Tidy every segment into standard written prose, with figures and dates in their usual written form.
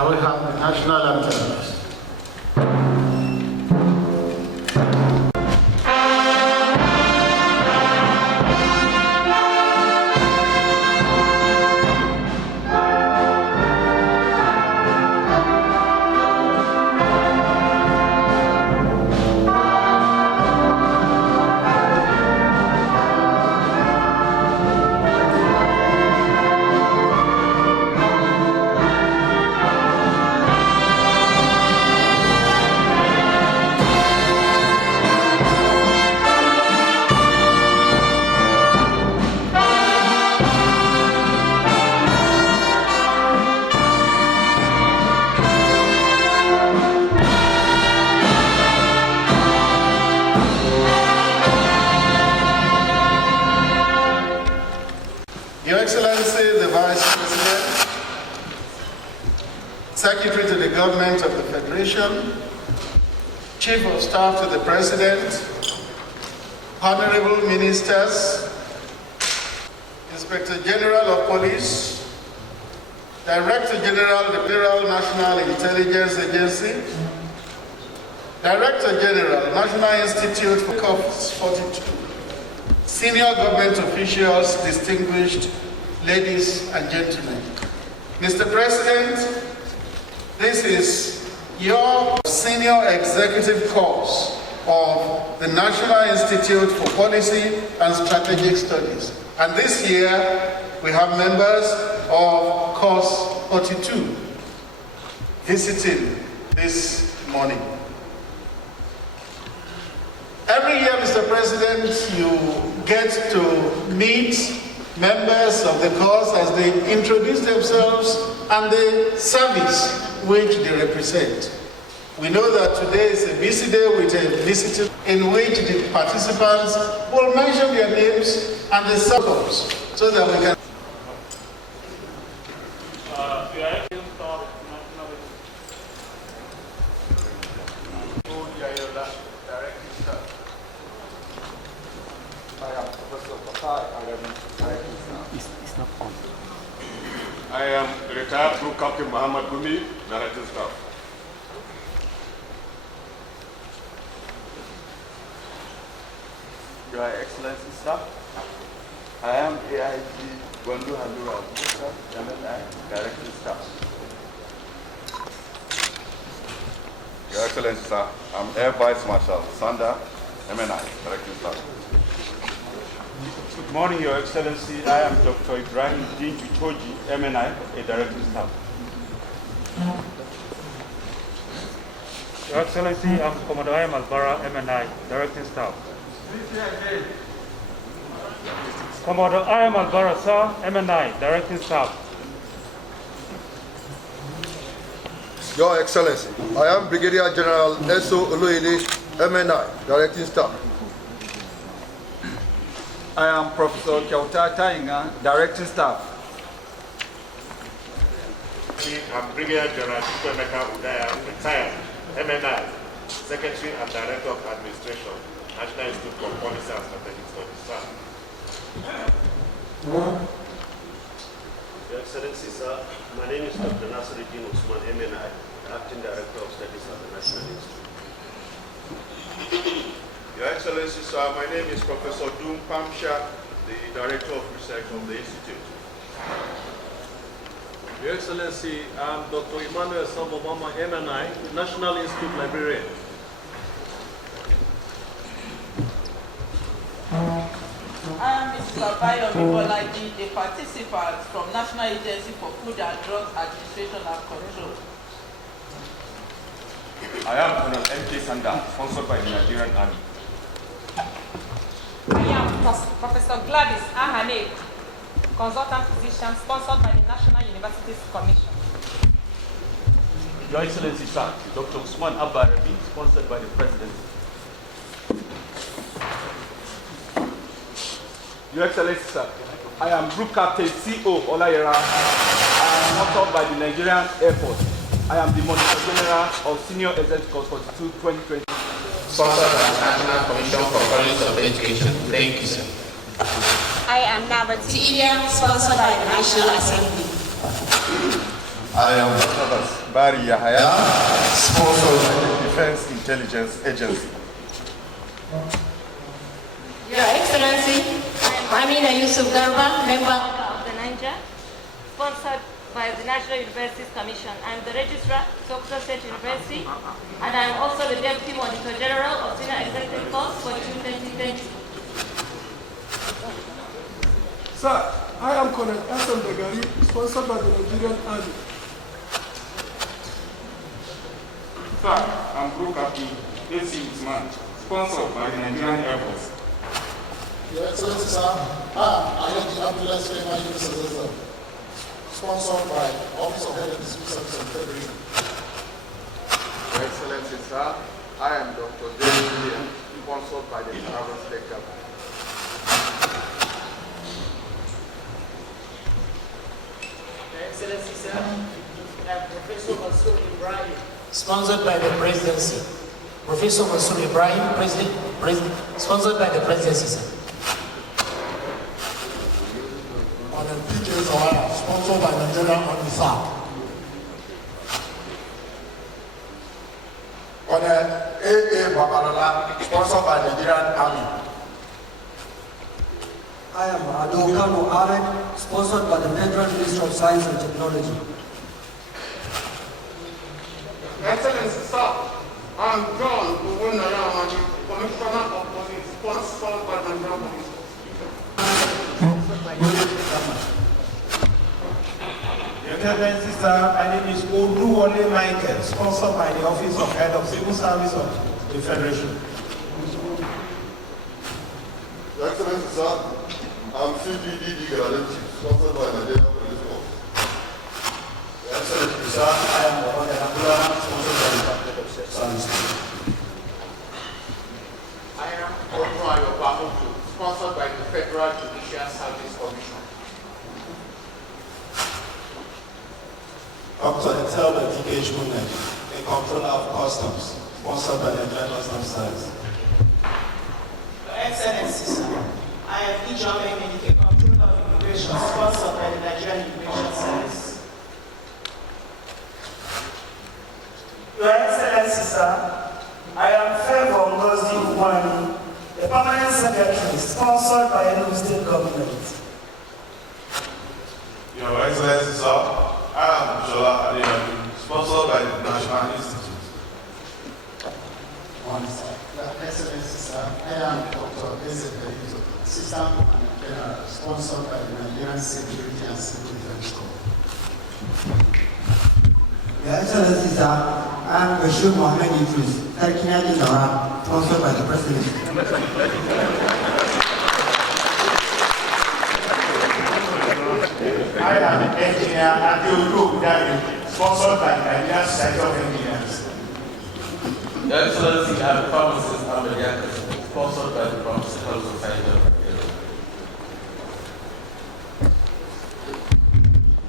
Shall we have the national anthem? Your Excellency, the Vice President, Secretary to the Government of the Federation, Chief of Staff to the President, Honorable Ministers, Inspector General of Police, Director General of the Federal National Intelligence Agency, Director General, National Institute for Corps 42, senior government officials, distinguished ladies and gentlemen. Mr. President, this is your senior executive course of the National Institute for Policy and Strategic Studies. And this year, we have members of course 42 visiting this morning. Every year, Mr. President, you get to meet members of the course as they introduce themselves and the service which they represent. We know that today is a busy day with a visitor in which the participants will mention their names and the circles so that we can. I am retired Group Captain Muhammad Gumi, Director Staff. Your Excellency, sir, I am AIG Gwandu Handura, MNI, Director Staff. Your Excellency, sir, I'm Air Vice Marshal Sanda, MNI, Director Staff. Good morning, Your Excellency. I am Dr. Ibrahim Dinju Choji, MNI, a Director Staff. Your Excellency, I'm Commodore I am Albara, MNI, Directing Staff. Commodore I am Albara, sir, MNI, Directing Staff. Your Excellency, I am Brigadier General Eso Oloyede, MNI, Directing Staff. I am Professor Kyauta Tainga, Directing Staff. I'm Brigadier General Chukwemeka Udaya, retired, MNI, Secretary and Director of Administration, National Institute for Policy and Strategic Studies. Sir. Your Excellency, sir, my name is Dr. Nasiruddin Usman, MNI, Acting Director of Studies at the National Institute. Your Excellency, sir, my name is Professor Doom Pamsha, the Director of Research of the Institute. Your Excellency, I'm Dr. Emmanuel Sambomama, MNI, National Institute Librarian. I am Mrs. Abayo Mibolaji, a participant from National Agency for Food and Drug Administration and Control. I am Colonel M.K. Sanda, sponsored by the Nigerian Army. I am Professor Gladys Ahane, consultant physician, sponsored by the National Universities Commission. Your Excellency, sir, Dr. Usman Abba Rabi, sponsored by the President. Your Excellency, sir, I am Group Captain C.O. Olayera. I am sponsored by the Nigerian Air Force. I am the Monitor General of Senior Executive Course 42 2020. Sponsored by the National Commission for Colleges of Education. Thank you, sir. I am Nabatidia, sponsored by the National Assembly. I am Dr. Bari Yahaya, sponsored by the Defense Intelligence Agency. Your Excellency, Amina Yusuf Garba, member of the Niger, Sponsored by the National Universities Commission. I am the Registrar, Sokoto State University, and I am also the Deputy Monitor General of Senior Executive Course for June 2020. Sir, I am Colonel Hassan Begari, sponsored by the Nigerian Army. Sir, I'm Group Captain AC Usman, sponsored by the Nigerian Air Force. Your Excellency, sir, I am the Ambulance Successor, sponsored by Office of Health and Disease Service and Federation. Your Excellency, sir, I am Dr. David William, sponsored by the Taraba State Government. Your Excellency, sir, I am Professor Mansour Ibrahim, sponsored by the Presidency. Professor Mansour Ibrahim, sponsored by the Presidency, sir. On a PJ Zawara, sponsored by Nigerian Army, sir. On a AA Babalala, sponsored by the Nigerian Army. I am Ado Kano Ahmed, sponsored by the Federal Ministry of Science and Technology. Excellency, sir, I am John Uwunayamani, Commissioner of Police, sponsored by the Nigerian Police. Your Excellency, sir, my name is Oluwole Michael, sponsored by the Office of Head of Civil Service of the Federation. Your Excellency, sir, I'm CPD Garanti, sponsored by Nigerian Police Force. Your Excellency, sir, I am Mohamed Abdullah, sponsored by the Department of Service. I am Odunayo Bahoku, sponsored by the Federal Judicial Service Commission. Dr. Etelba D.H. Munek, a Controller of Customs, sponsored by the Nigerian Customs Service. Your Excellency, sir, I am Ijawe Menike, Controller of Immigration, sponsored by the Nigerian Immigration Service. Your Excellency, sir, I am Favor Ngozi Uwani, the Permanent Secretary, sponsored by the State Government. Your Excellency, sir, I am Jola Adeyabi, sponsored by the National Institute. Your Excellency, sir, I am Dr. Eze Benito, Assistant Commandant General, sponsored by the Nigerian Security and Civil Defense Corps. Your Excellency, sir, I am Bashir Mohammed Idris, Tarkinadi Zawara, sponsored by the President. I am Engineer Adeolu Udari, sponsored by the Nigerian Society of Engineers. Your Excellency, I am Pharmacist Ahmed sponsored by the Pharmaceutical Society of Nigeria.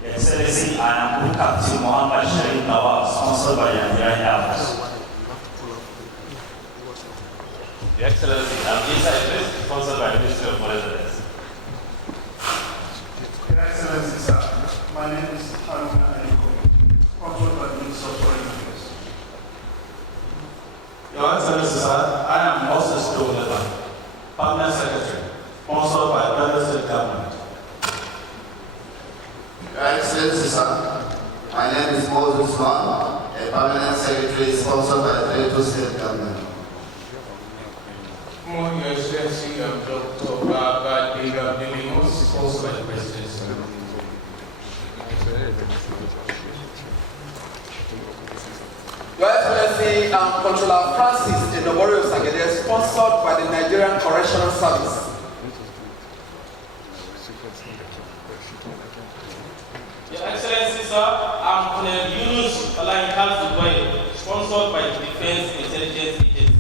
Your Excellency, I am Group Captain Muhammad Sharif Nawaz, sponsored by the Nigerian Air Force. Your Excellency, I am Isa Idris, sponsored by the Ministry of Foreign. Your Excellency, sir, my name is Haruna Aliko, sponsored by the Ministry of Foreign Affairs. Your Excellency, sir, I am Moses Toleman, Permanent Secretary, sponsored by the Federal State Government. Your Excellency, sir, my name is Moses Wan, a Permanent Secretary, sponsored by the Federal State Government. Your Excellency, I am Dr. Baba Dega Bilimos, sponsored by the Presidency. Your Excellency, I'm Controller Francis Enoborio Sagede, sponsored by the Nigerian Correctional Service. Your Excellency, sir, I'm Colonel Yunus Alainkas Dubai, sponsored by the Defense Intelligence Agency.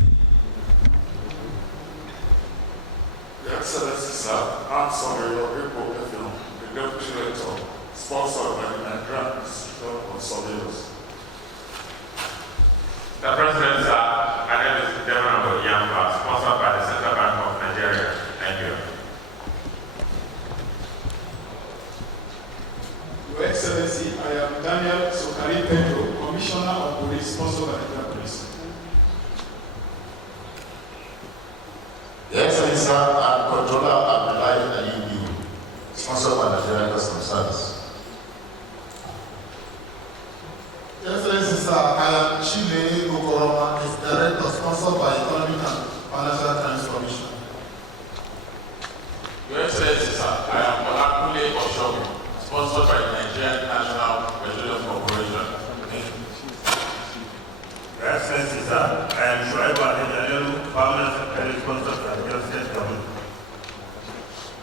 Your Excellency, sir, I'm Samuel Ipo Efino, the Deputy Director, sponsored by the Nigerian Institute of Surveillance. The President, sir, my name is Deborah Yamba, sponsored by the Central Bank of Nigeria. Thank you. Your Excellency, I am Daniel Sokari Pedro, sir, I'm Controller of the Life and sponsored by the Nigerian Customs Service. Your Excellency, sir, I am Chile Okoroma, is Director sponsored by Economic and Financial Times Commission. Your Excellency, sir, I am Parley sponsored by the Nigerian National Petroleum Corporation. Your Excellency, sir, I am Permanent Secretary sponsored by the State Government.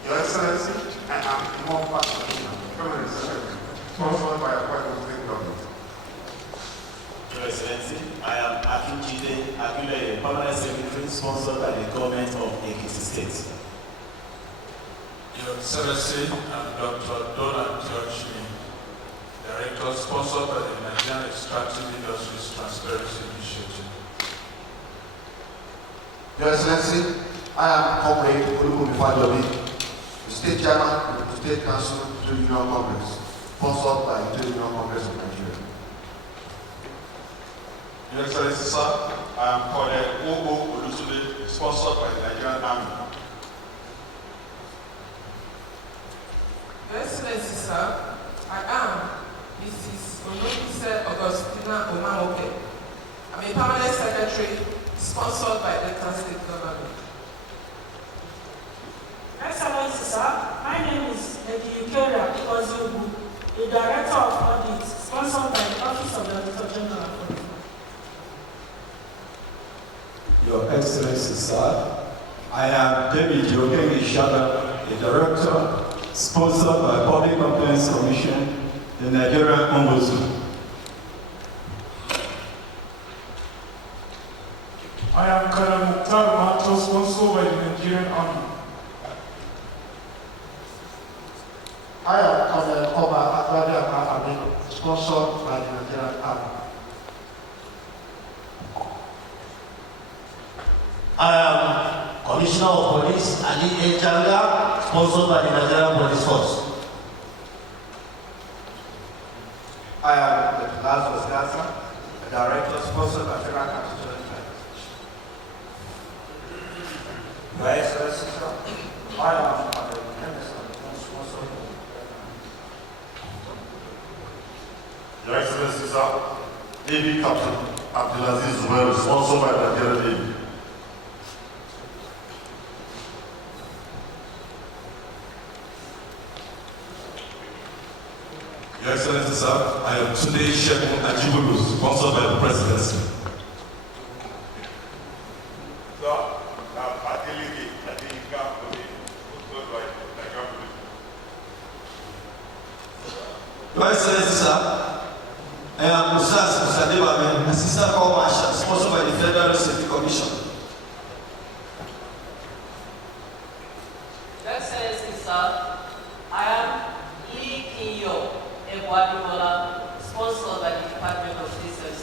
Your Excellency, I am Imam Permanent Secretary sponsored by the State Government. Your Excellency, I am Akin Jide Akinleye, Permanent Secretary sponsored by the Government of Ekiti State. Your Excellency, I'm Dr. Donald George Lee, Director sponsored by the Nigerian Extractive Industries Transparency Initiative. Your Excellency, I am Comrade Olubu Fajobi, the State Chairman of the State Council Trade Union Congress, sponsored by the Trade Union Congress of Nigeria. Your Excellency, sir, I am Colonel Ogo Olutunde, sponsored by the Nigerian Army. Your Excellency, sir, I am Mrs. Onobise Augustina Omaoke. I'm a Permanent Secretary sponsored by the State Government. Excellency, sir, my name is Ekiyukeria Ikozubu, the Director of Audit, sponsored by the Office of the Auditor General. Your Excellency, sir, I am David Yokemi Shada, the Director, sponsored by Public Complaints Commission, the Nigerian Ombudsman. I am Colonel Mukhtar Mato, sponsored by the Nigerian Army. I am Colonel Oba Agbade Amino, sponsored by the Nigerian Army. I am Commissioner of Police Ali Ejanga, sponsored by the Nigerian Police Force. I am the Lazarus Gaza, a Director sponsored by Federal Capital Intelligence. Your Excellency, sir, I am Henderson, sponsored. Your Excellency, sir, Navy Captain Abdulaziz Zubair, sponsored by the Nigerian Navy. Your Excellency, sir, I am Tunde Shegun Ajibulu, sponsored by the Presidency. Sir, I'm Adeleke Adeyinka Ode, sponsored by the Nigerian Police. Your Excellency, sir, I am Musas Musadebame, Assistant Corps Marshal, sponsored by the Federal Safety Commission. Your Excellency, sir, I am Lee Kinyo Ebwadibola, sponsored by the Department of Defense.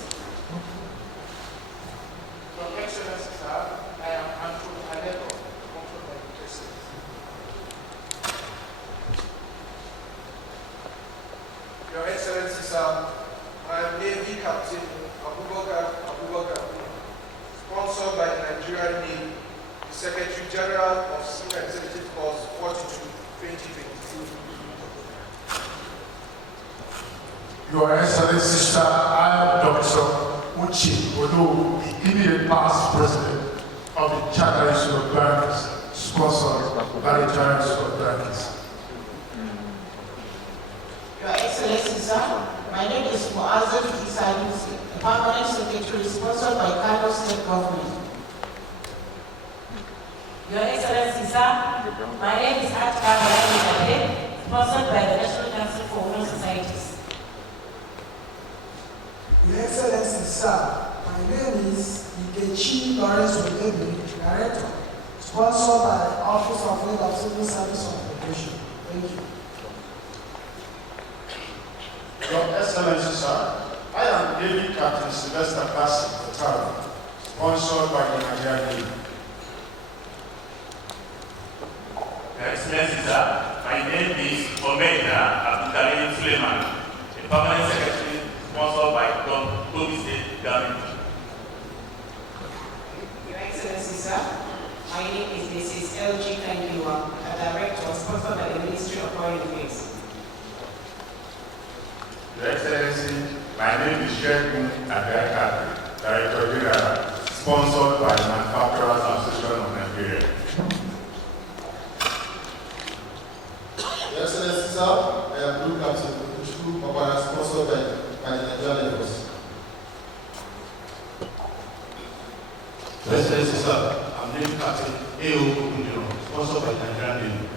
Your Excellency, sir, I am Andrew Alego, sponsored by the President. Your Excellency, sir, I am Navy Captain Abubakar, sponsored by the Nigerian Navy, the Secretary General of Senior Executive Course 42, 2022. Your Excellency, sir, I am Dr. Uchi Odo, the immediate past president of the Charter Institute of Banks, sponsored by the Charter Institute of Banks. Your Excellency, sir, my name is Muazzam Isadusi, a Permanent Secretary sponsored by Kano State Government. Your Excellency, sir, my name is Atka Balani, sponsored by the National Council for Women Societies. Your Excellency, sir, my name is Ikechi Lawrence Oyebi, Director, sponsored by the Office of Head of Civil Service Operation. Thank you. Your Excellency, sir, I am Navy Captain Sylvester Bassett Otaro, sponsored by the Nigerian Navy. Your Excellency, sir, my name is Omeda Abdulkarim Suleiman, a Permanent Secretary sponsored by Kogi State Government. Your Excellency, sir, my name is Mrs. LG Kangiwa, a director sponsored by the Ministry of Foreign Affairs. Your Excellency, my name is Sheikh Agaka, Director General, sponsored by the Manufacturers Association of Nigeria. Your Excellency, sir, I am Blue Captain Ushku Papara, sponsored by the Nigerian Air Force. Your Excellency, sir, I'm named Captain A.O. Kukunjiro, sponsored by the Nigerian Navy.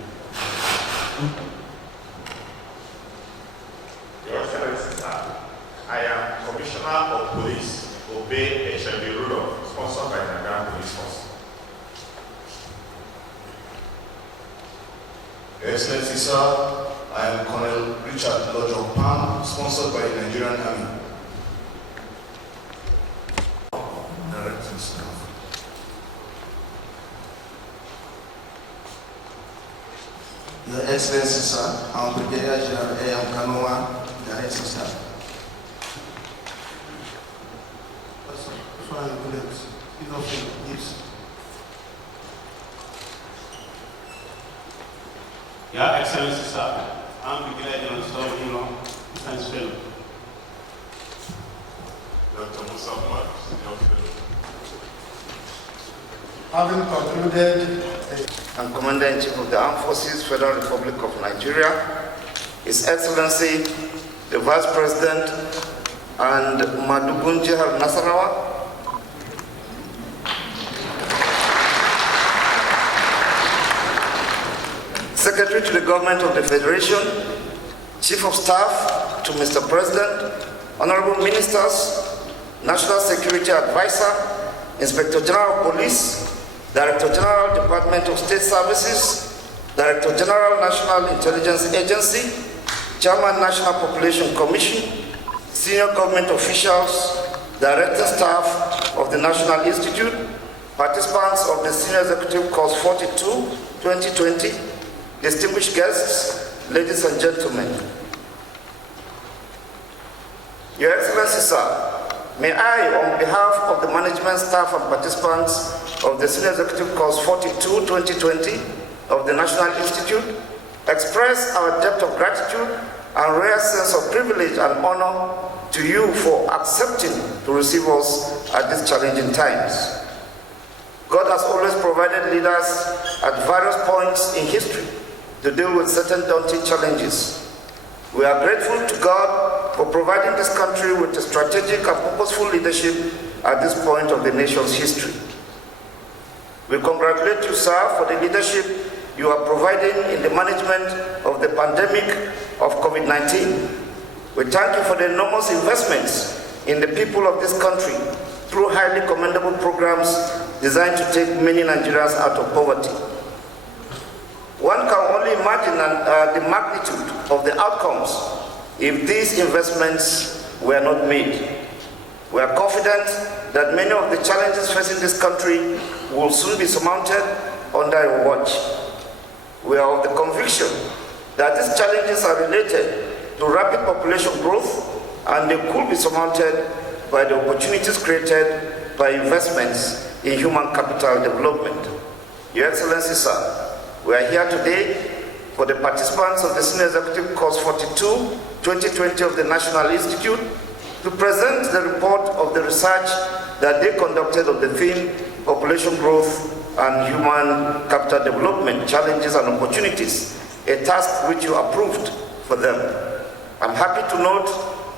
Your Excellency, sir, I am Commissioner of Police, Obey Echebe Rulo, sponsored by the Nigerian Police Force. Your Excellency, sir, I am Colonel Richard Lojo Pan, sponsored by the Nigerian Army. Directing staff. Your Excellency, sir, I'm Brigadier General A.M. Kanoma, Directing Staff. That's why I'm good at enough needs. Your Excellency, sir, I'm Brigadier General Solomon, Defense Fellow. Dr. Musa Umar, Senior Fellow. Having concluded, and Commander-in-Chief of the Armed Forces, Federal Republic of Nigeria, His Excellency, the Vice President, and Madugunji Nasarawa, Secretary to the Government of the Federation, Chief of Staff to Mr. President, Honorable Ministers, National Security Advisor, Inspector General of Police, Director General, Department of State Services, Director General, National Intelligence Agency, Chairman, National Population Commission, senior government officials, director staff of the National Institute, participants of the Senior Executive Course 42, 2020, distinguished guests, ladies and gentlemen. Your Excellency, sir, may I, on behalf of the management staff and participants of the Senior Executive Course 42, 2020 of the National Institute, express our debt of gratitude and rare sense of privilege and honor to you for accepting to receive us at these challenging times. God has always provided leaders at various points in history to deal with certain daunting challenges. We are grateful to God for providing this country with a strategic and purposeful leadership at this point of the nation's history. We congratulate you, sir, for the leadership you are providing in the management of the pandemic of COVID-19. We thank you for the enormous investments in the people of this country through highly commendable programs designed to take many Nigerians out of poverty. One can only imagine the magnitude of the outcomes if these investments were not made. We are confident that many of the challenges facing this country will soon be surmounted under your watch. We are of the conviction that these challenges are related to rapid population growth and they could be surmounted by the opportunities created by investments in human capital development. Your Excellency, sir, we are here today for the participants of the Senior Executive Course 42, 2020 of the National Institute to present the report of the research that they conducted on the theme Population Growth and Human Capital Development, Challenges and Opportunities, a task which you approved for them. I'm happy to note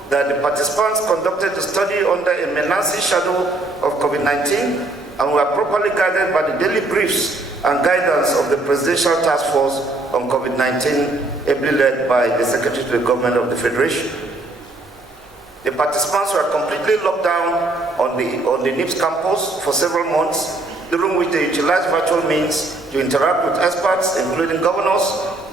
that the participants conducted the study under a menacing shadow of COVID-19 and were properly guided by the daily briefs and guidance of the Presidential Task Force on COVID-19, ably led by the Secretary to the Government of the Federation. The participants were completely locked down on the NIPS campus for several months, during which they utilized virtual means to interact with experts, including governors,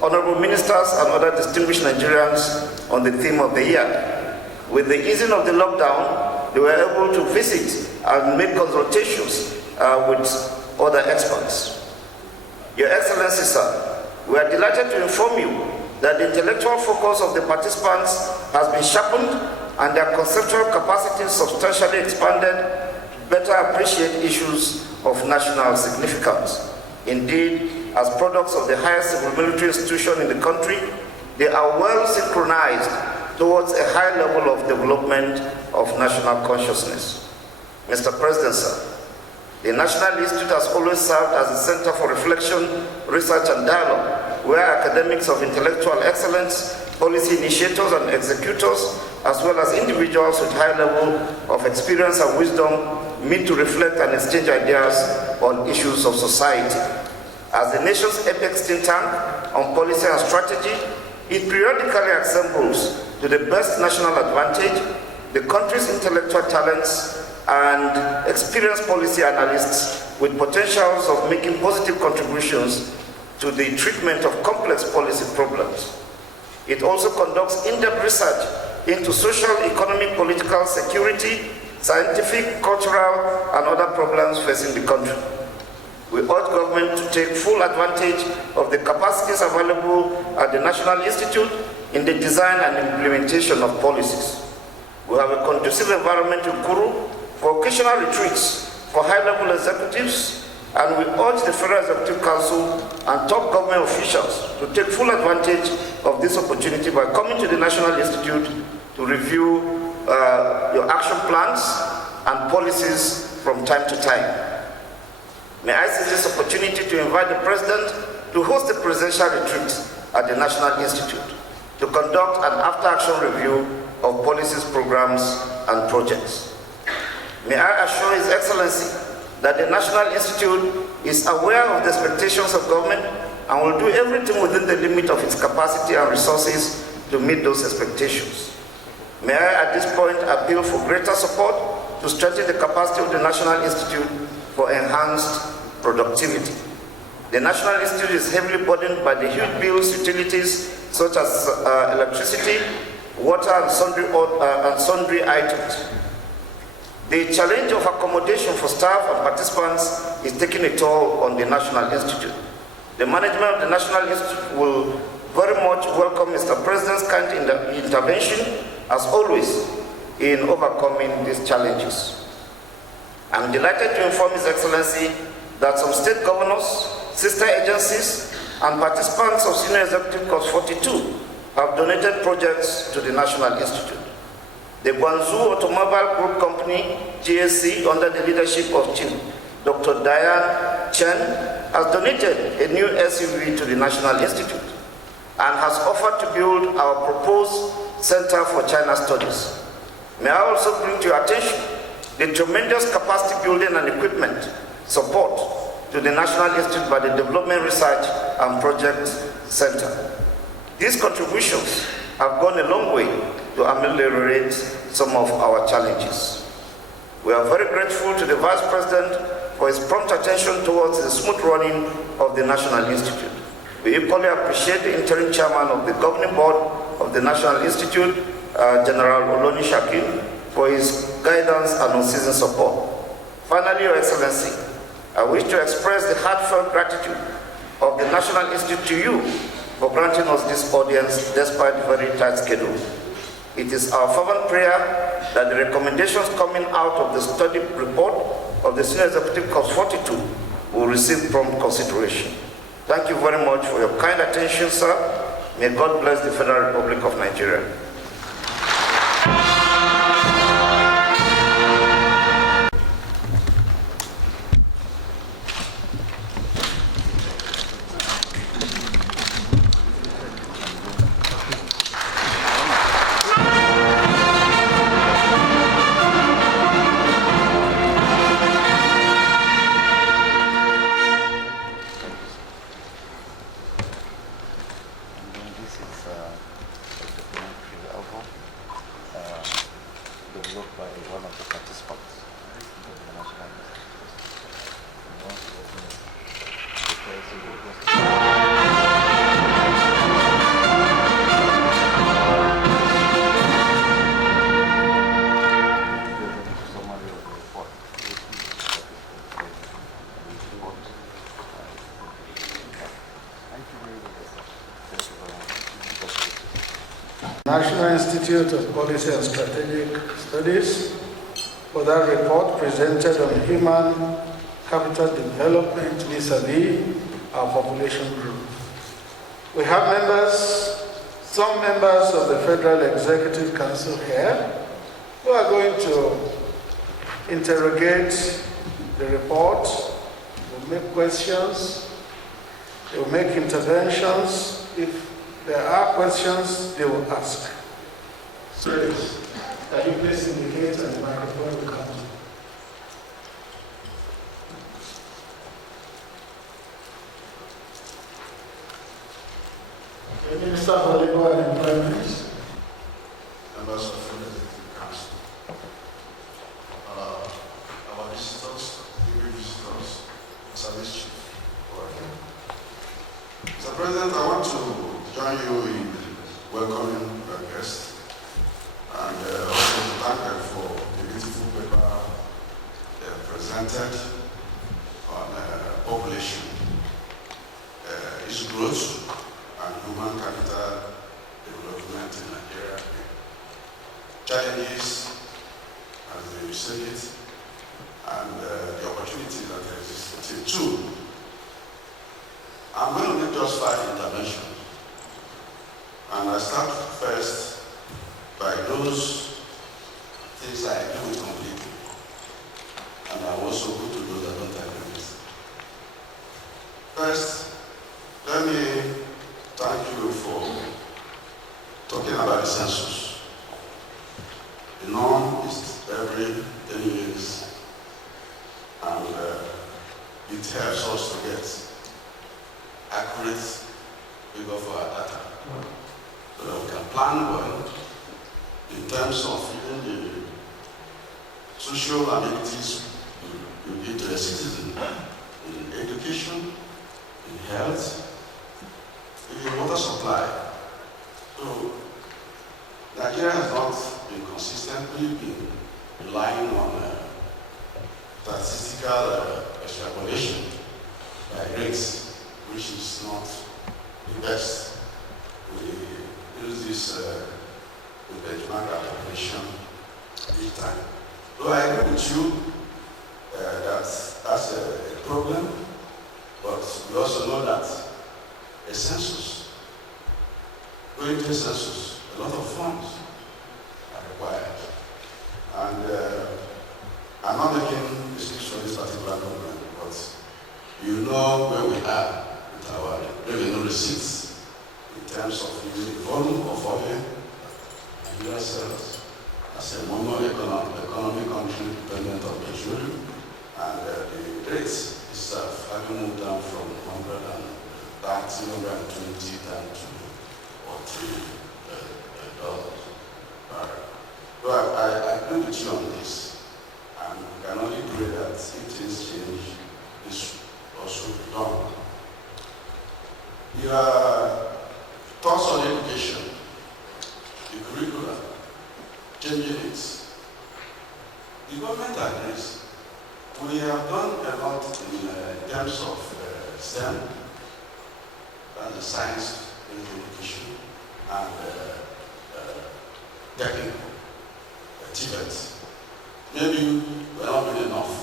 honorable ministers, and other distinguished Nigerians on the theme of the year. With the easing of the lockdown, they were able to visit and make consultations with other experts. Your Excellency, sir, we are delighted to inform you that the intellectual focus of the participants has been sharpened and their conceptual capacities substantially expanded to better appreciate issues of national significance. Indeed, as products of the highest civil military institution in the country, they are well synchronized towards a high level of development of national consciousness. Mr. President, sir, the National Institute has always served as a center for reflection, research, and dialogue, where academics of intellectual excellence, policy initiators and executors, as well as individuals with high level of experience and wisdom meet to reflect and exchange ideas on issues of society. As the nation's apex think tank on policy and strategy, it periodically assembles to the best national advantage the country's intellectual talents and experienced policy analysts with potentials of making positive contributions to the treatment of complex policy problems. It also conducts in-depth research into social, economic, political, security, scientific, cultural, and other problems facing the country. We urge government to take full advantage of the capacities available at the National Institute in the design and implementation of policies. We have a conducive environment in Kuru for occasional retreats for high-level executives, and we urge the Federal Executive Council and top government officials to take full advantage of this opportunity by coming to the National Institute to review your action plans and policies from time to time. May I seize this opportunity to invite the President to host a presidential retreat at the National Institute to conduct an after-action review of policies, programs, and projects. May I assure His Excellency that the National Institute is aware of the expectations of government and will do everything within the limit of its capacity and resources to meet those expectations. May I at this point appeal for greater support to strengthen the capacity of the National Institute for enhanced productivity. The National Institute is heavily burdened by the huge bills, utilities such as electricity, water, and sundry items. The challenge of accommodation for staff and participants is taking a toll on the National Institute. The management of the National Institute will very much welcome Mr. President's kind intervention, as always, in overcoming these challenges. I'm delighted to inform His Excellency that some state governors, sister agencies, and participants of Senior Executive Course 42 have donated projects to the National Institute. The Guangzhou Automobile Group Company, GSC, under the leadership of Chief Dr. Diane Chen, has donated a new SUV to the National Institute and has offered to build our proposed Center for China Studies. May I also bring to your attention the tremendous capacity building and equipment support to the National Institute by the Development Research and Project Center. These contributions have gone a long way to ameliorate some of our challenges. We are very grateful to the Vice President for his prompt attention towards the smooth running of the National Institute. We equally appreciate the interim chairman of the governing board of the National Institute, General Oloni Shakin, for his guidance and unceasing support. Finally, Your Excellency, I wish to express the heartfelt gratitude of the National Institute to you for granting us this audience despite the very tight schedule. It is our fervent prayer that the recommendations coming out of the study report of the Senior Executive Course 42 will receive prompt consideration. Thank you very much for your kind attention, sir. May God bless the Federal Republic of Nigeria. National Institute of Policy and Strategic Studies for that report presented on human capital development vis-a-vis our population grew. We have members, some members of the Federal Executive Council here, who are going to interrogate the report, will make questions, they will make interventions. If there are questions, they will ask. So, can you please indicate and the microphone will come to you. Okay, Minister for Labor and Employment. Members of the Executive Council, our visitors, degree visitors, service chief, Mr. President, I want to join you in welcoming your guests and also to thank them for the beautiful paper they have presented on population, its growth, and human capital development in Nigeria. Challenges, as they say it, and the opportunity that exists too. I'm going to make just 5 interventions. And I start first by those things I agree with completely. And I also go to those I don't agree with. First, let me thank you for talking about the census. The norm is every 10 years, and it helps us to get accurate figure for our data, so that we can plan well in terms of even the social amenities you give to a citizen, in education, in health, in water supply. So Nigeria has not been consistently relying on statistical extrapolation by rates, which is not the best. We use this benchmark application each time. So I agree with you that that's a problem, but we also know that a census, going to a census, a lot of funds are required. And I'm not making excuse for this particular problem, but you know where we are with our revenue receipts in terms of using the volume of oil and U.S. sales as a mono-economic country dependent on petroleum, and the rates itself having moved down from 120 down to $40. So I agree with you on this, and we can only pray that if things change, this also be done. Your thoughts on education, the curriculum, changing it. The government agrees. We have done a lot in terms of STEM, and the science education, and technical achievements. Maybe we're not doing enough,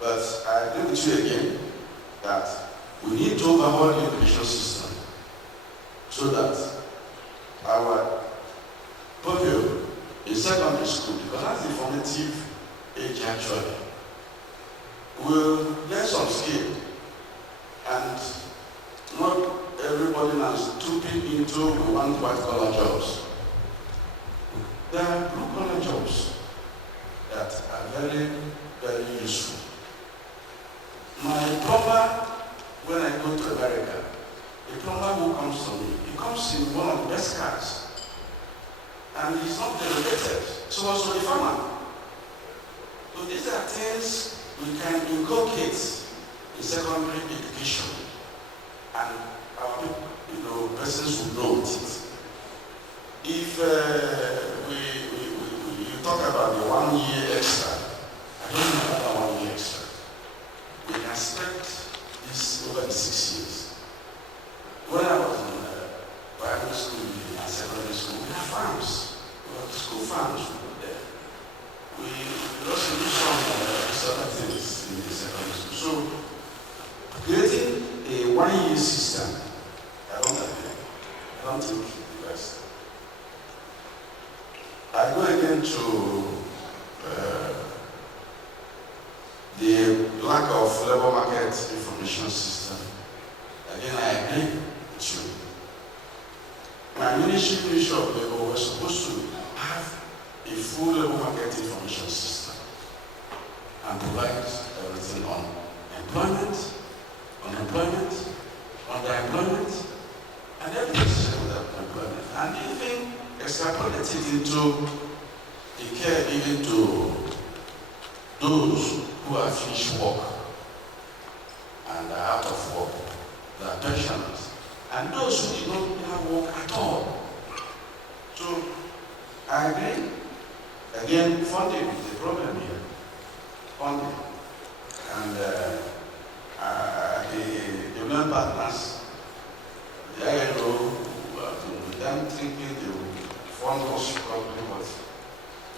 but I agree with you again that we need to overhaul the education system so that our pupil in secondary school, because that's the formative age actually, will learn some skill, and not everybody now is stooping into one white-collar jobs. There are blue-collar jobs that are very, very useful. My plumber, when I go to America, the plumber who comes to me, he comes in one of the best cars, and he's not derogated. So also the farmer. So these are things we can inculcate in secondary education, and our people, persons will know it. If you talk about the 1 year extra, I don't know about 1 year extra. We can spread this over the 6 years. When I was in primary school and secondary school, we had farms. We had school farms there. We also do some other things in the secondary school. So creating a I don't think yes. I go again to the lack of labor market information system. Again, I agree with you. My Ministry of Labor was supposed to have a full labor market information system and provide everything on employment, unemployment, underemployment, and everything with employment, and even extrapolate it into the care given to those who have finished work and are out of work, the pensioners, and those who did not have work at all. So I agree. Again, funding is a problem here. Funding. And the development partners, the ILO, with them thinking they will fund us properly, but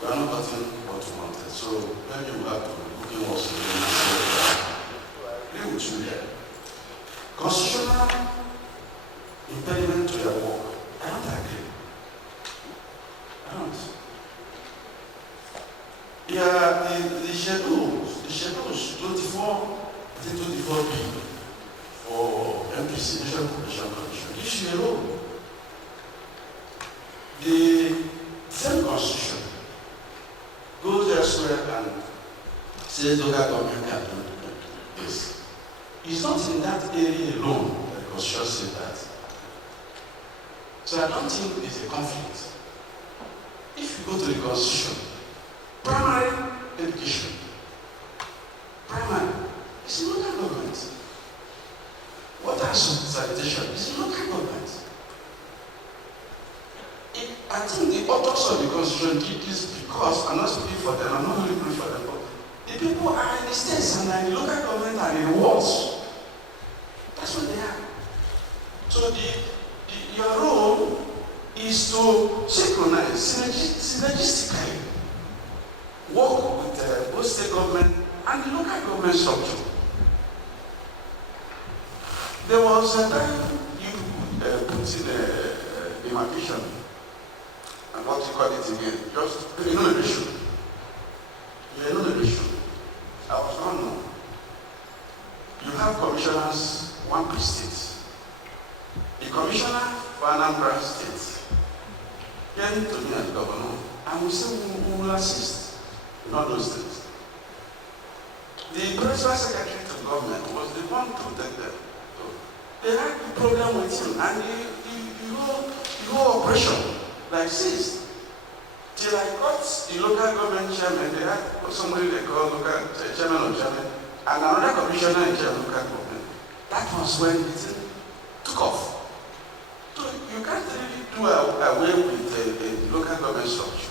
we are not getting what we wanted. So maybe we have to look in also. I agree with you there. Constitutional impediment to your work. I don't agree. I don't. Yeah, the schedules 24, I think 24B for MPC, National Competition Commission, gives you a role. The same constitution goes elsewhere and says local government can do this. It's not in that area alone that the constitution says that. So I don't think there's a conflict. If you go to the constitution, primary education, primary, it's local government. Water and sanitation is local government. I think the authors of the constitution did this because I'm not speaking for them, I'm not really praying for them, but the people are in the states and are in the local government and in the wards. That's what they are. So your role is to synchronize synergistically, work with both state government and the local government structure. There was a time you put in a demarcation, and what you call it again, just enumeration. I was not known. You have commissioners, one per state. The commissioner for Anambra State came to me as governor, and we said we will assist in all those things. The principal secretary to government was the one to protect them. So they had the problem with him, and the whole operation like this. Till I got the local government chairman, they had somebody they call local chairman of chairman, and another commissioner in charge of local government. That was when it took off. So you can't really do away with the local government structure.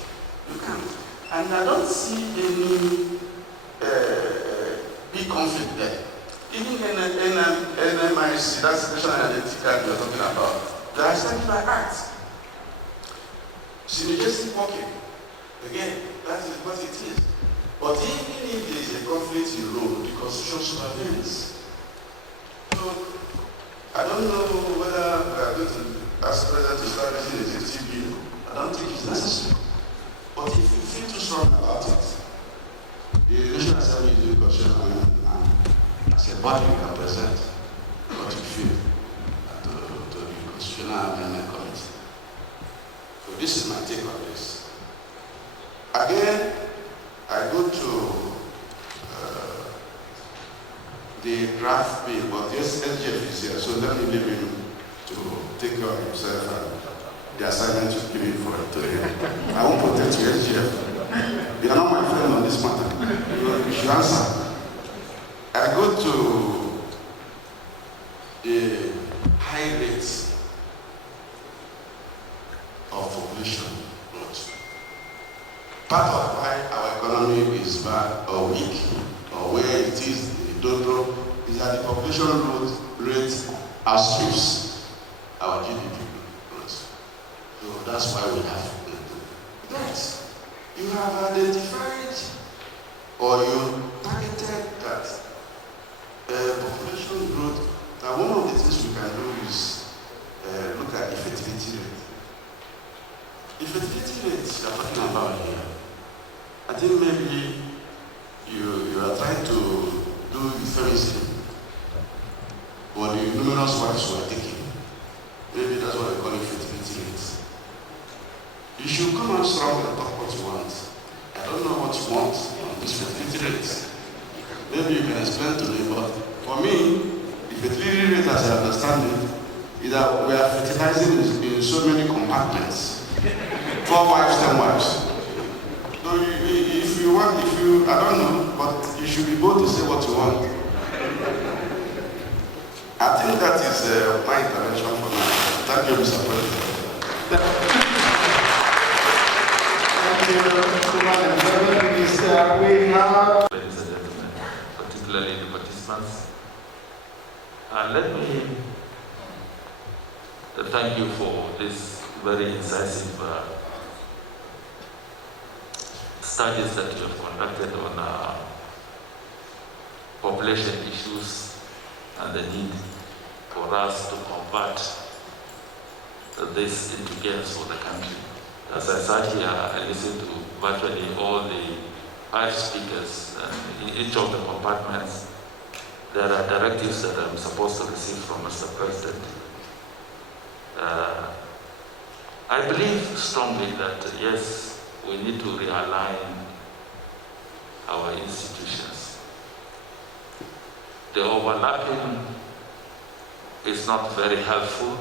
You can't. And I don't see any big conflict there. Even in NMIC, that's the national identity card you're talking about, they are established by act. Synergistic working. Again, that is what it is. But even if there is a conflict in role, the constitution supervenes. So, I don't know whether we are going to ask the president to start using the executive bill. I don't think it's necessary. But if you feel too strong about it, the National Assembly is doing constitutional amendment, and as a body you can present what you feel to the Constitutional Amendment Committee. So this is my take on this. Again, I go to the draft bill, but yes, SGF is here, so let me leave him to take care of himself and the assignment you give him for it to him. I won't protect you, SGF. You are not my friend on this matter. You should answer. I go to the high rates of population growth. Part of why our economy is bad or weak, or where it is, don't know, is that the population growth rate outstrips our GDP growth. So that's why we have that. You have identified or you targeted that population growth. Now one of the things we can do is look at the fertility fertility rates you are talking about here, I think maybe you are trying to do euphemism for the numerous wives who are taking. Maybe that's what I call it fertility rates. You should come out strong and talk what you want. I don't know what you want on these fertility rates. Maybe you can explain to me, but for me, the fertility rate as I understand it, is that we are fertilizing in so many compartments. 4 wives, 10 wives. So if you want, I don't know, but you should be bold to say what you want. I think that is my intervention for now. Thank you, Mr. President. Thank you, Madam Minister. We have... Ladies and gentlemen, particularly the participants, let me thank you for this very incisive studies that you have conducted on population issues and the need for us to convert this into gains for the country. As I sat here, I listened to virtually all the 5 speakers, and in each of the compartments, there are directives that I'm supposed to receive from Mr. President. I believe strongly that, yes, we need to realign our institutions. The overlapping is not very helpful,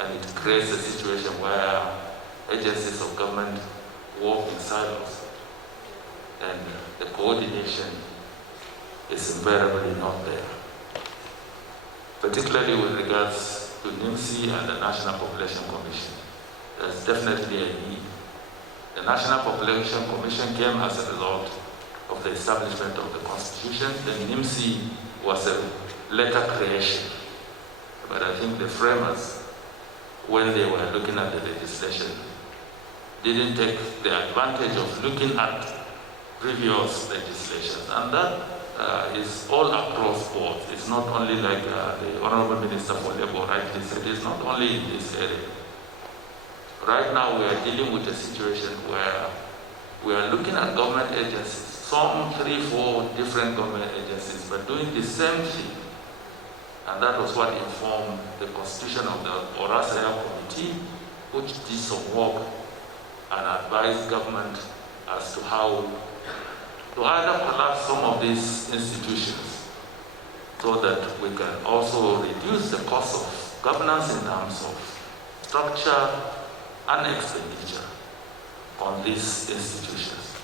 and it creates a situation where agencies of government work in silos, and the coordination is invariably not there. Particularly with regards to NIMSI and the National Population Commission, there's definitely a need. The National Population Commission came as a result of the establishment of the Constitution. The NIMSI was a later creation. But I think the framers, when they were looking at the legislation, didn't take the advantage of looking at previous legislation. And that is all across board. It's not only like the Honorable Minister for Labour rightly said, it's not only in this area. Right now we are dealing with a situation where we are looking at government agencies, some 3, 4 different government agencies, but doing the same thing. And that was what informed the constitution of the Orasaya Committee, which did some work and advised government as to how to either collapse some of these institutions so that we can also reduce the cost of governance in terms of structure and expenditure on these institutions.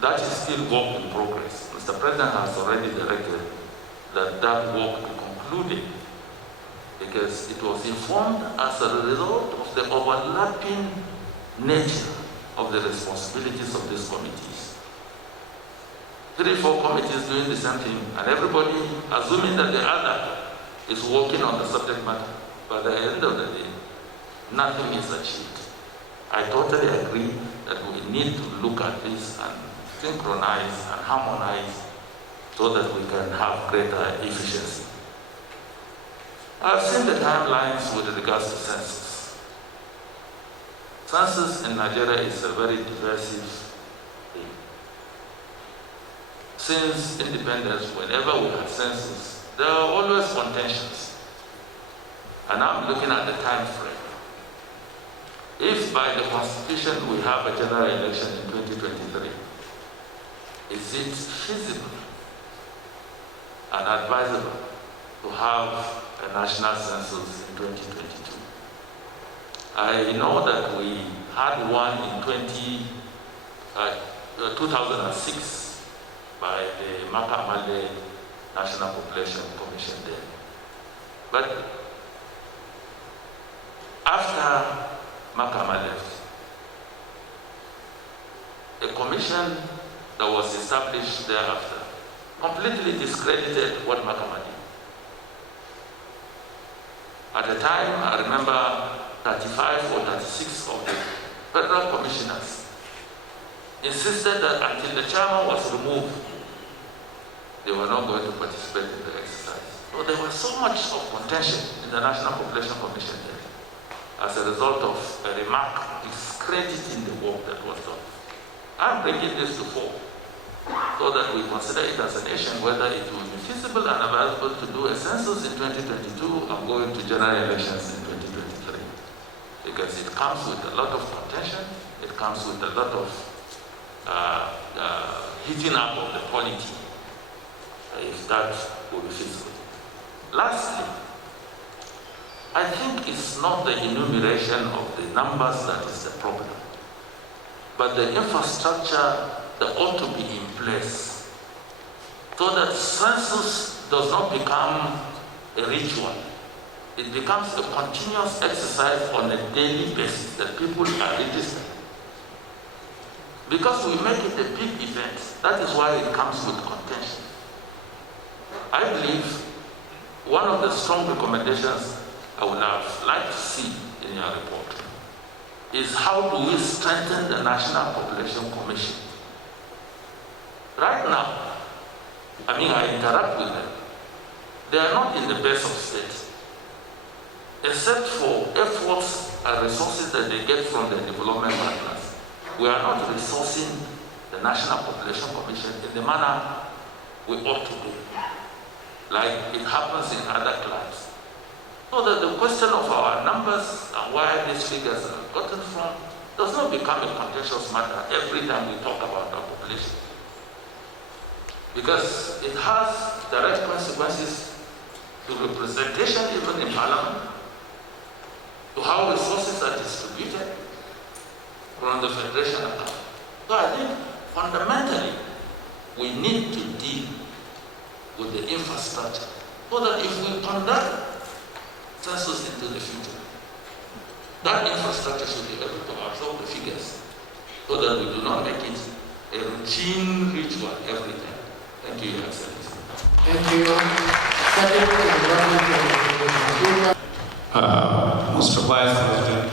That is still work in progress. Mr. President has already directed that that work be concluded because it was informed as a result of the overlapping nature of the responsibilities of these committees. 3, 4 committees doing the same thing, and everybody assuming that the other is working on the subject matter. But at the end of the day, nothing is achieved. I totally agree that we need to look at this and synchronize and harmonize so that we can have greater efficiency. I've seen the timelines with regards to census. Census in Nigeria is a very divisive thing. Since independence, whenever we have census, there are always contentions. And I'm looking at the time frame. If by the Constitution we have a general election in 2023, is it feasible and advisable to have a national census in 2022? I know that we had one in 2006 by the Makamale National Population Commission then. But after Makama left, a commission that was established thereafter completely discredited what Makama did. At the time, I remember 35 or 36 of the federal commissioners insisted that until the chairman was removed, they were not going to participate in the exercise. So there was so much of contention in the National Population Commission there. as a result of a remark discrediting the work that was done. I'm bringing this to fore so that we consider it as a nation whether it will be feasible and available to do a census in 2022 and go into general elections in 2023. Because it comes with a lot of contention, it comes with a lot of heating up of the polity, if that will be feasible. Lastly, I think it's not the enumeration of the numbers that is the problem, but the infrastructure that ought to be in place so that census does not become a ritual. It becomes a continuous exercise on a daily basis that people are registered. Because we make it a big event, that is why it comes with contention. I believe one of the strong recommendations I would have liked to see in your report is how do we strengthen the National Population Commission. Right now, I interact with them. They are not in the best of state, except for efforts and resources that they get from the development partners. We are not resourcing the National Population Commission in the manner we ought to do, like it happens in other clubs. So that the question of our numbers and where these figures are gotten from does not become a contentious matter every time we talk about our population. Because it has direct consequences to representation even in Parliament, to how resources are distributed from the Federation account. So I think fundamentally we need to deal with the infrastructure so that if we conduct census into the future, that infrastructure should be able to absorb the figures so that we do not make it a routine ritual every time. Thank you, Your Excellency. Thank you. Mr. Vice President,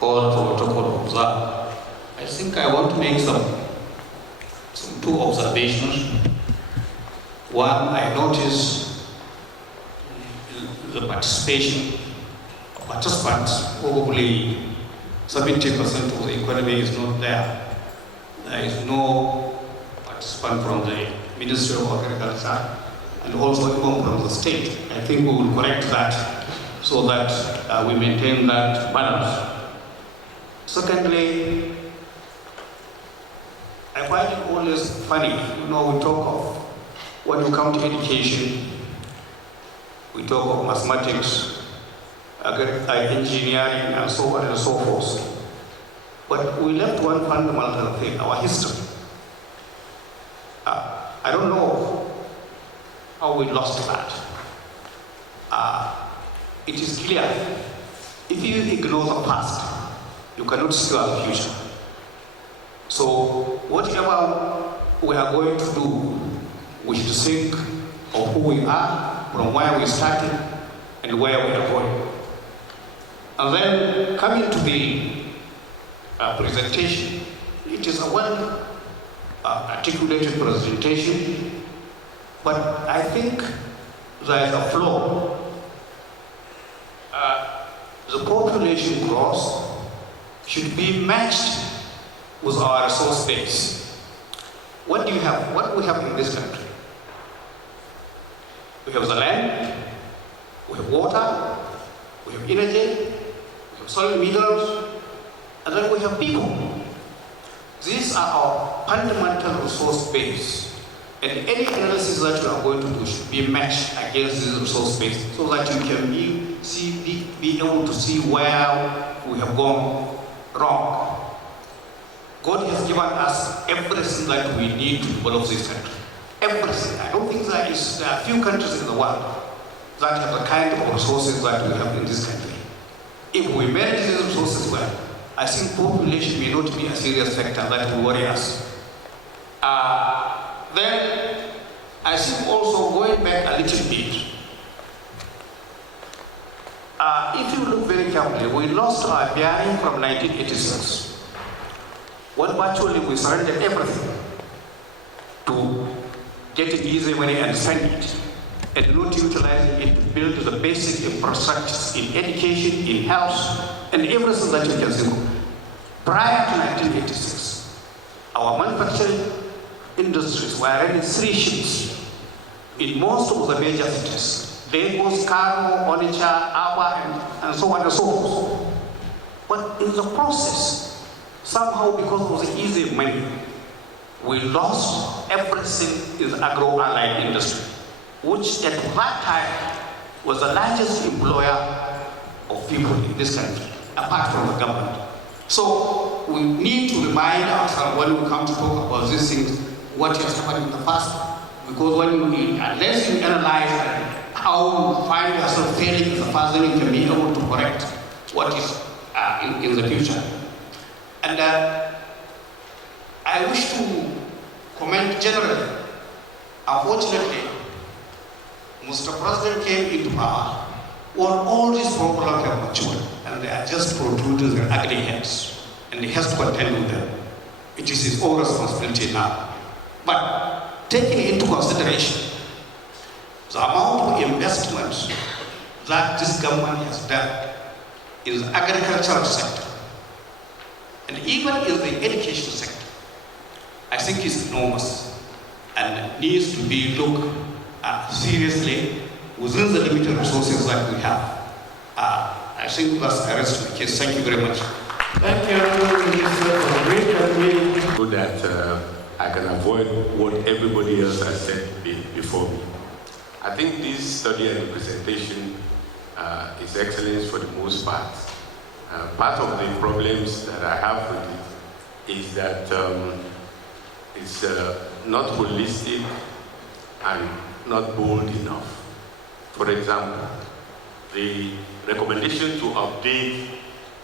all protocol observed. I think I want to make some two observations. One, I noticed the participation of participants, probably 70% of the economy is not there. There is no participant from the Ministry of Agriculture and also even from the state. I think we will correct that so that we maintain that balance. Secondly, I find it always funny, we talk of, when you come to education, we talk of mathematics, engineering, and so on and so forth. But we left one fundamental thing, our history. I don't know how we lost that. It is clear, if you ignore the past, you cannot see our future. So whatever we are going to do, we should think of who we are, from where we started, and where we are going. And then coming to the presentation, it is a well articulated presentation, but I think there is a flaw. The population growth should be matched with our resource base. What do you have? What do we have in this country? We have the land, we have water, we have energy, we have solid minerals, and then we have people. These are our fundamental resource base. And any analysis that you are going to do should be matched against this resource base so that you can be able to see where we have gone wrong. God has given us everything that we need to develop this country. Everything. I don't think there are few countries in the world that have the kind of resources that we have in this country. If we manage these resources well, I think population may not be a serious factor that will worry us. Then, I think also going back a little bit, if you look very carefully, we lost our bearing from 1986. When virtually we surrendered everything to get easy money and spend it. and not utilizing it to build the basic infrastructures in education, in health, and everything that you can think of. Prior to 1986, our manufacturing industries were running 3 shifts in most of the major cities. Lagos, Kano, Onitsha, Aba, and so on and so forth. But in the process, somehow because of the easy money, we lost everything in the agro-allied industry, which at that time was the largest employer of people in this country, apart from the government. So we need to remind ourselves when we come to talk about these things, what has happened in the past, because unless you analyze how you find yourself failing in the past, then you can be able to correct what is in the future. And I wish to comment generally. Unfortunately, Mr. President came into power when all these problems have matured and they are just protruding their ugly heads, and he has to contend with them. It is his own responsibility now. But taking into consideration the amount of investments that this government has done in the agricultural sector and even in the education sector, I think is enormous and needs to be looked at seriously within the limited resources that we have. I think that's the rest of the case. Thank you very much. Thank you, Minister, for great presentation. So that I can avoid what everybody else has said before me. I think this study and the presentation is excellent for the most part. Part of the problems that I have with it is that it's not holistic and not bold enough. For example, the recommendation to update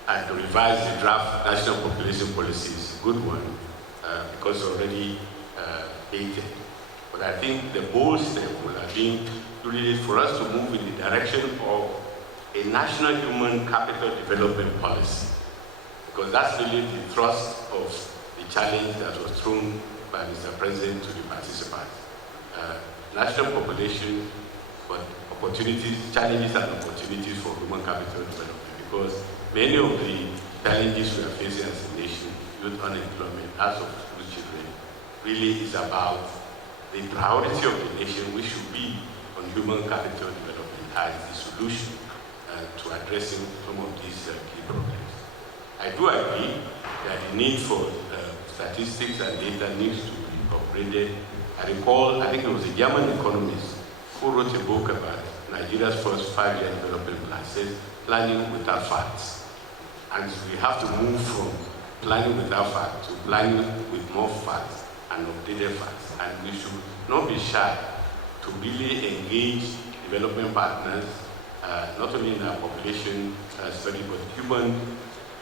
and revise the draft national population policy is a good one because it's already dated. But I think the bold step will have been really for us to move in the direction of a national human capital development policy, because that's really the thrust of the challenge that was thrown by Mr. President to the participants. National population, but opportunities, challenges and opportunities for human capital development, because many of the challenges we are facing as a nation, youth unemployment, loss of school children, really is about the priority of the nation, which should be on human capital development as the solution to addressing some of these key problems. I do agree that the need for statistics and data needs to be upgraded. I recall, I think it was a German economist who wrote a book about Nigeria's first 5-year development plan, says planning without facts. And we have to move from planning without facts to planning with more facts and updated facts. And we should not be shy to really engage development partners, not only in our population study, but human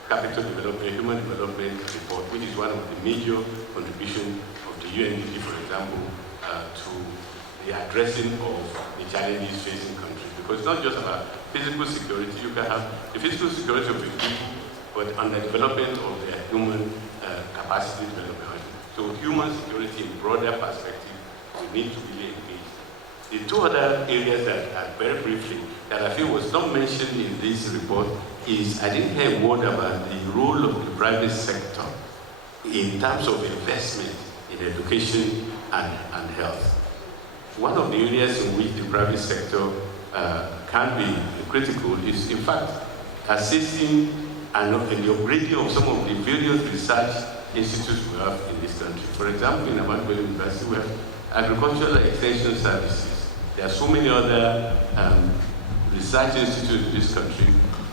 capital development, human development report, which is one of the major contributions of the UNDP, for example, to the addressing of the challenges facing countries. Because it's not just about physical security. You can have the physical security of the people, but on the development of their human capacity development. So human security in broader perspective, we need to really engage. The two other areas that very briefly, that I feel was not mentioned in this report is, I didn't hear a word about the role of the private sector in terms of investment in education and health. One of the areas in which the private sector can be critical is, in fact, assisting and the upgrading of some of the various research institutes we have in this country. For example, in Ahmadu University, we have agricultural extension services. There are so many other research institutes in this country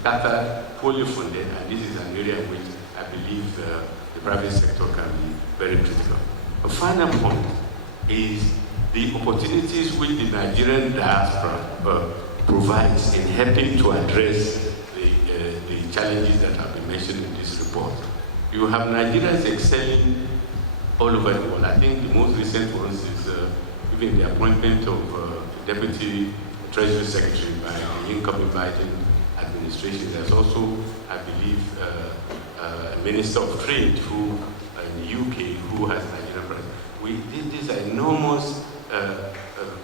that are fully funded, and this is an area in which I believe the private sector can be very critical. A final point is the opportunities which the Nigerian diaspora provides in helping to address the challenges that have been mentioned in this report. You have Nigerians excelling all over the world. I think the most recent ones is even the appointment of Deputy Treasury Secretary by the incoming Biden administration. There's also, I believe, a Minister of Trade who, in the UK who has Nigerian presence. These are enormous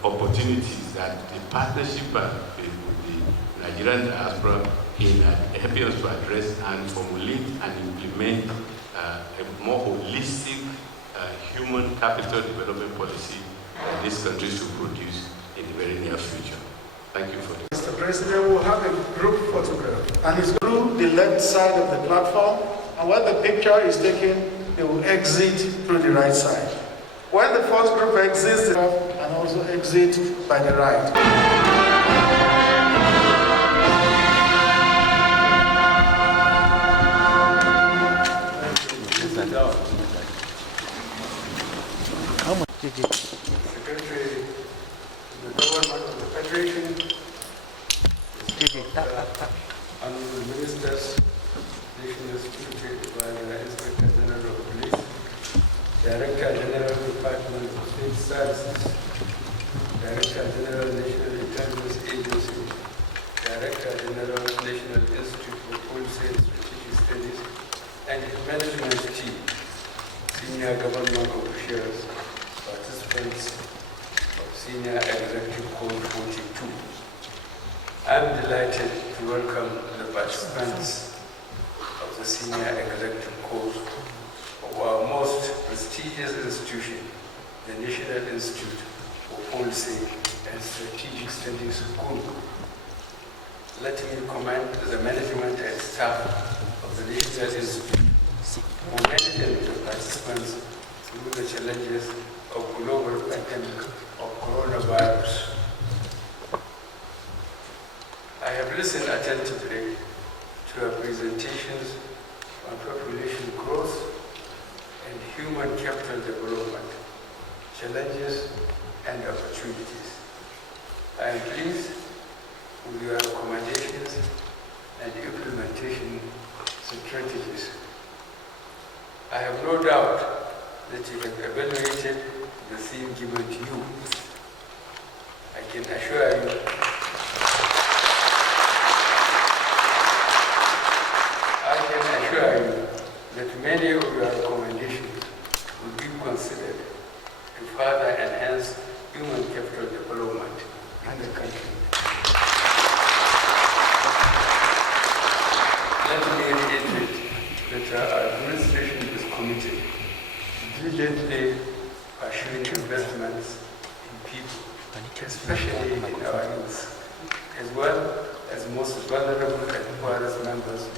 opportunities that the partnership with the Nigerian diaspora in helping us to address and formulate and implement a more holistic human capital development policy that this country should produce in the very near future. Thank you for this. Mr. President will have a group photograph, and it's through the left side of the platform, and when the picture is taken, they will exit through the right side. When the first group exits, and also exit by the right. Secretary of the Government of the Federation, Honorable Ministers, National Secretary by the Inspector General of Police, Director General Department of State Services, Director General National Intelligence Agency, Director General National Institute for Policy and Strategic Studies, and his management team, senior government officials, participants of Senior Executive Code 42. I'm delighted to welcome the participants of the Senior Executive Code of our most prestigious institution, the National Institute for Policy and Strategic Studies School. Let me commend the management and staff of the National Institute for managing the participants through the challenges of global pandemic of coronavirus. I have listened attentively to your presentations on population growth and human capital development, challenges and opportunities. I am pleased with your recommendations and implementation strategies. I have no doubt that you have evaluated the theme given to you. I can assure you that many of your recommendations will be considered to further enhance human capital development in the country. Let me reiterate that our administration is committed to diligently pursuing investments in people, especially in our youth, as well as most vulnerable and poorest members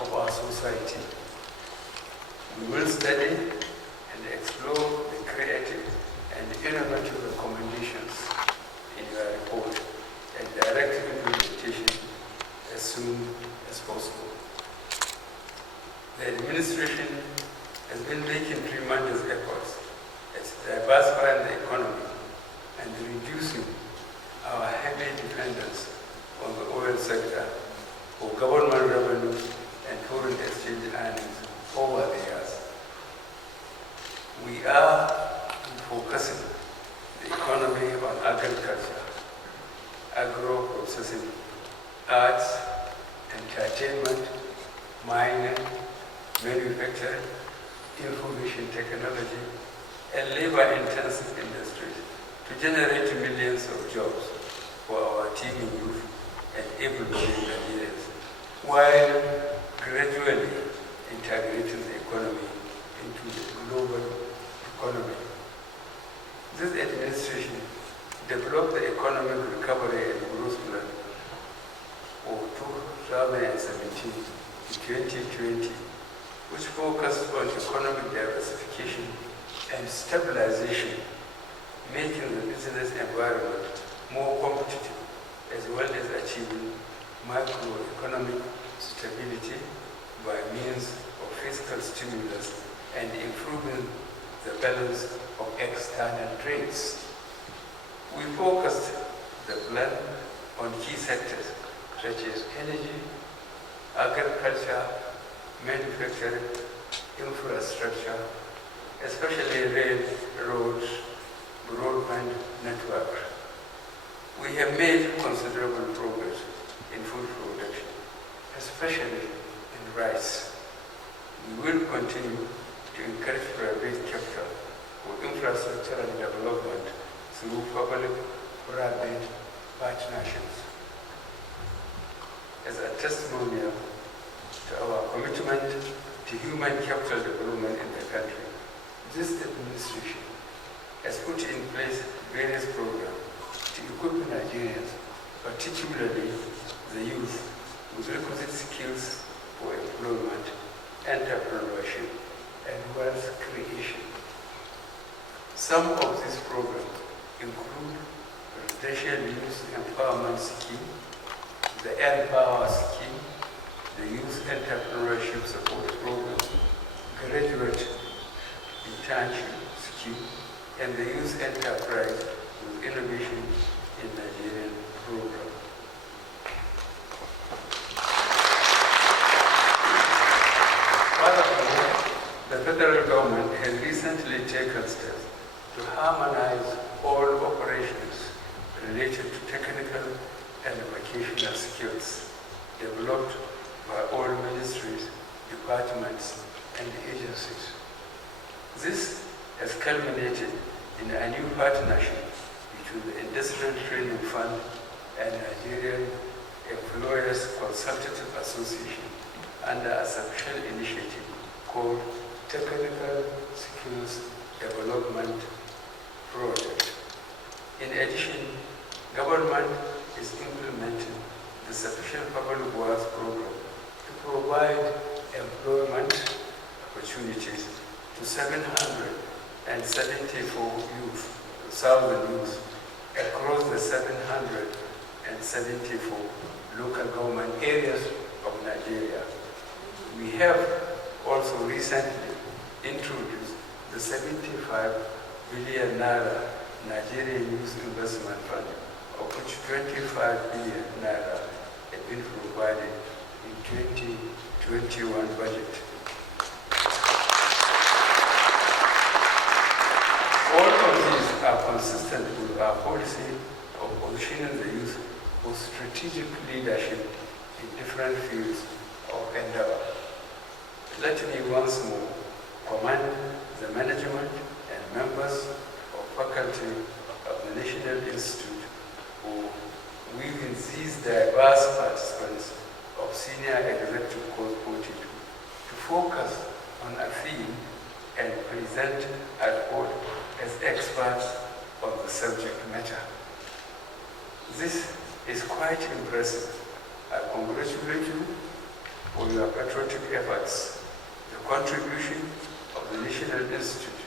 of our society. We will study and explore the creative and innovative recommendations in your report and direct implementation as soon as possible. The administration has been making tremendous efforts at diversifying the economy and reducing our heavy dependence on the oil sector for government revenue and foreign exchange earnings over the years. We are focusing the economy on agriculture, agro-processing, arts, entertainment, mining, manufacturing, information technology, and labor-intensive industries to generate millions of jobs for our teeming youth and able-bodied Nigerians, while gradually integrating the economy into the global economy. This administration developed the Economic Recovery and Growth Plan for 2017 to 2020, which focused on economic diversification and stabilization, making the business environment more competitive, as well as achieving macroeconomic stability by means of fiscal stimulus and improving the balance of external trades. We focused the plan on key sectors such as energy, agriculture, manufacturing, infrastructure, especially rail, roads, broadband network. We have made considerable progress in food production, especially in rice. We will continue to encourage private capital for infrastructure and development through public-private partnerships. As a testimonial to our commitment to human capital development in the country, this administration has put in place various programs to equip Nigerians, particularly the youth, with requisite skills for employment, entrepreneurship, and wealth creation. Some of these programs include the Residential Youth Empowerment Scheme, the Empower Scheme, the Youth Entrepreneurship Support Program, Graduate Internship Scheme, and the Youth Enterprise with Innovation in Nigerian program. Furthermore, the federal government has recently taken steps to harmonize all operations related to technical and vocational skills developed by all ministries, departments, and agencies. This has culminated in a new partnership between the Industrial Training Fund and Nigerian Employers Consultative Association under a special initiative called Technical Skills Development Project. In addition, government is implementing the Special Public Works Program to provide employment opportunities to 774,000 youth across the 774 local government areas of Nigeria. We have also recently introduced the 75 billion naira Nigerian Youth Investment Fund, of which 25 billion naira had been provided in 2021 budget. All of these are consistent with our policy of positioning the youth for strategic leadership in different fields of endeavor. Let me once more commend the management and members of faculty of the National Institute who, within these diverse participants of Senior Executive Course 42, to focus on a theme and present a report as experts on the subject matter. This is quite impressive. I congratulate you for your patriotic efforts. The contribution of the National Institute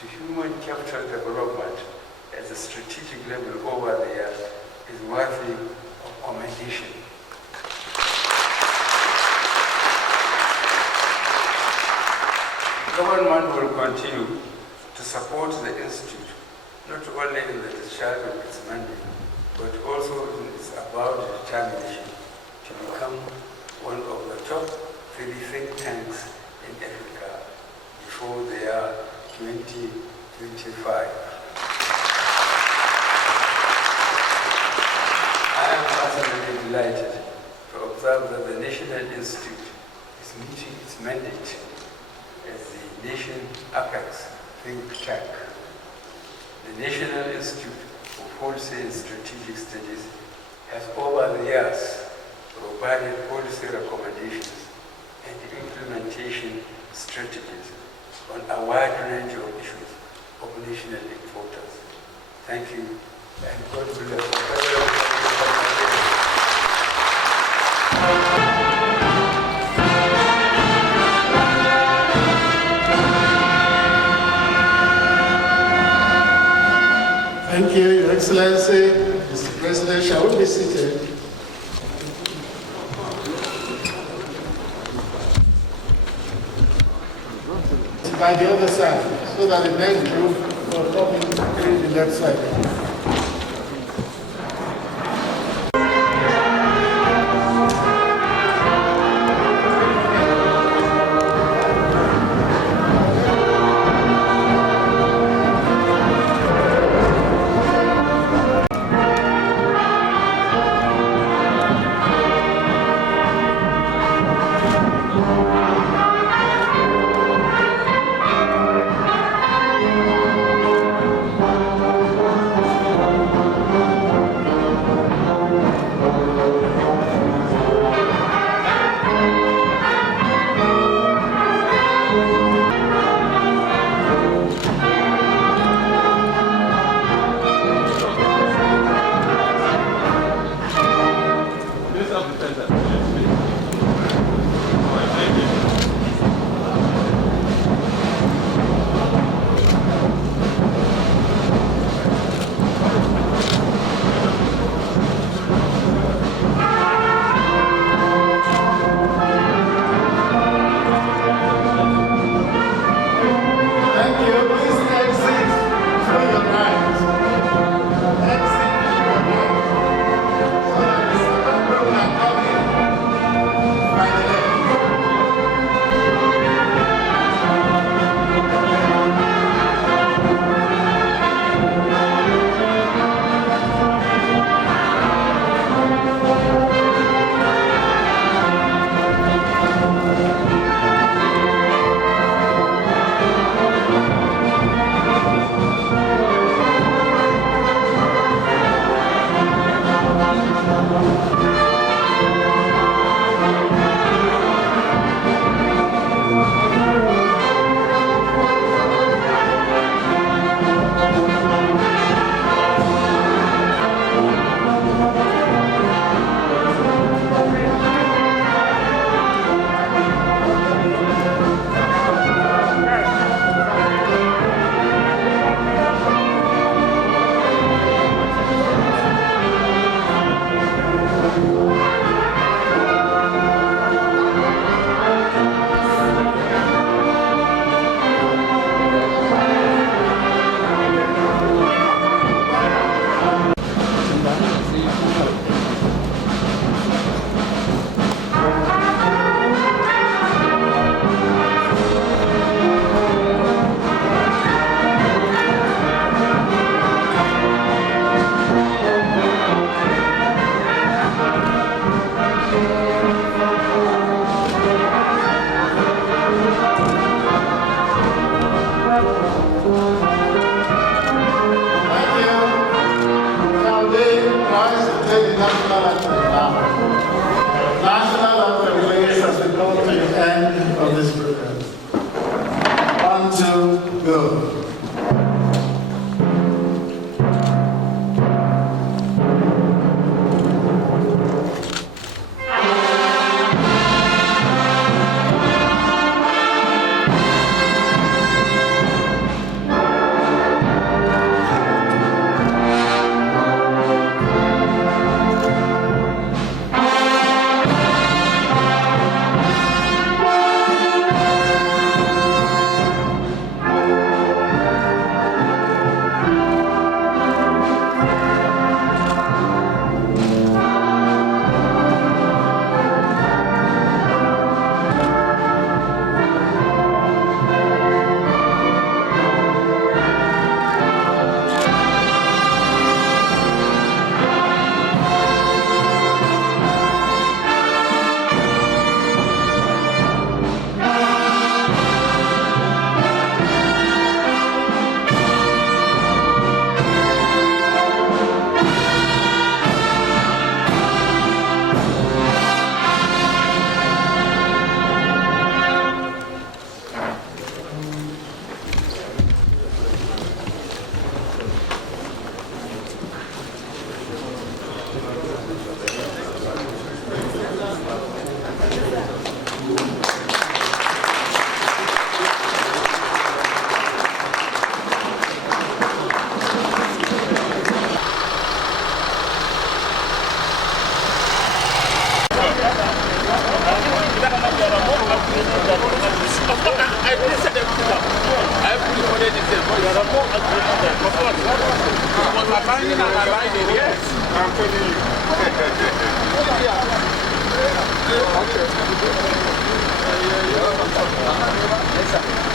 to human capital development at the strategic level over the years is worthy of commendation. The government will continue to support the Institute, not only in the discharge of its mandate, but also in its avowed determination to become one of the top 3 think tanks in Africa before the year 2025. I am personally delighted to observe that the National Institute is meeting its mandate as the nation apex think tank. The National Institute for Policy and Strategic Studies has over the years provided policy recommendations and implementation strategies on a wide range of issues of national importance. Thank you, and God bless Thank you, Your Excellency, Mr. President. Shall we be seated? By the other side, so that the next group will come in through the left side. I'm telling you. Okay.